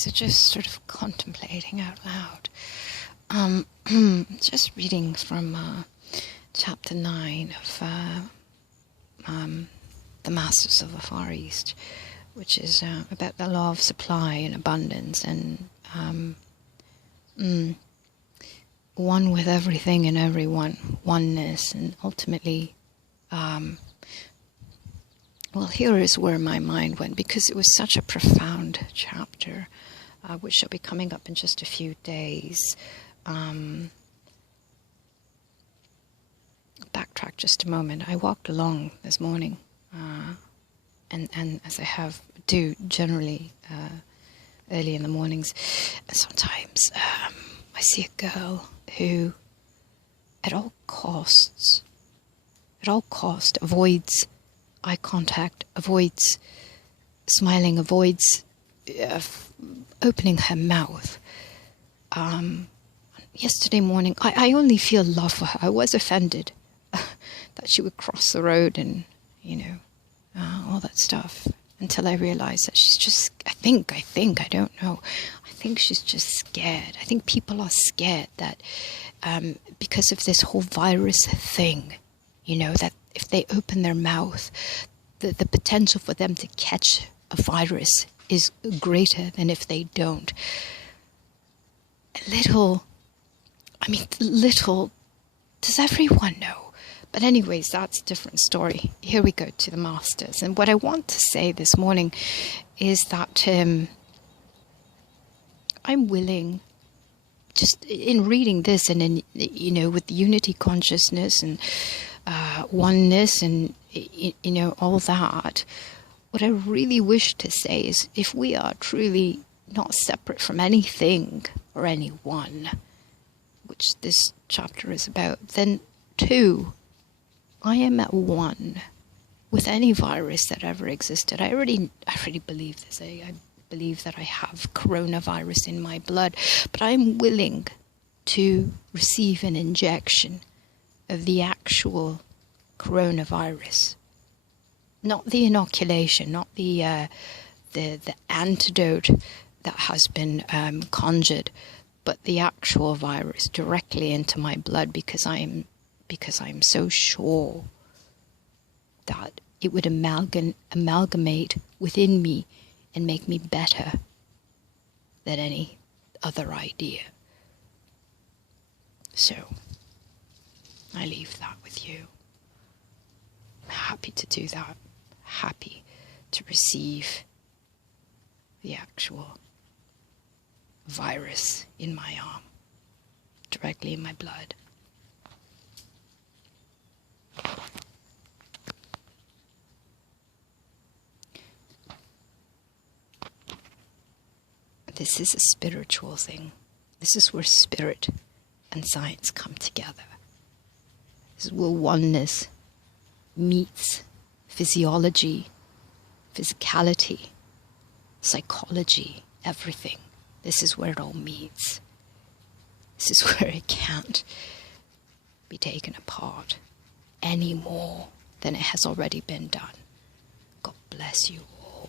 so just sort of contemplating out loud. Just reading from chapter 9 of the Masters of the Far East, which is about the law of supply and abundance, and one with everything and everyone, oneness, and ultimately, well, here is where my mind went, because it was such a profound chapter, which shall be coming up in just a few days. Backtrack just a moment. I walked along this morning, and as I do generally early in the mornings, and sometimes I see a girl who, at all cost, avoids eye contact, avoids smiling, avoids opening her mouth. Yesterday morning, I only feel love for her. I was offended that she would cross the road and, all that stuff, until I realized that she's just, I think, I don't know. I think she's just scared. I think people are scared that because of this whole virus thing, that if they open their mouth, the potential for them to catch a virus is greater than if they don't. Little, does everyone know? But anyways, that's a different story. Here we go to the Masters. And what I want to say this morning is that I'm willing, just in reading this and in, with the unity consciousness and oneness and, all that, what I really wish to say is, if we are truly not separate from anything or anyone, which this chapter is about, then two, I am at one with any virus that ever existed. I already believe this. I believe that I have coronavirus in my blood, but I'm willing to receive an injection of the actual coronavirus, not the inoculation, not the antidote that has been conjured, but the actual virus directly into my blood, because I'm so sure that it would amalgamate within me and make me better than any other idea. So I leave that with you. I'm happy to do that. Happy to receive the actual virus in my arm, directly in my blood. This is a spiritual thing. This is where spirit and science come together. This is where oneness meets physiology, physicality, psychology, everything. This is where it all meets. This is where it can't be taken apart any more than it has already been done. God bless you all.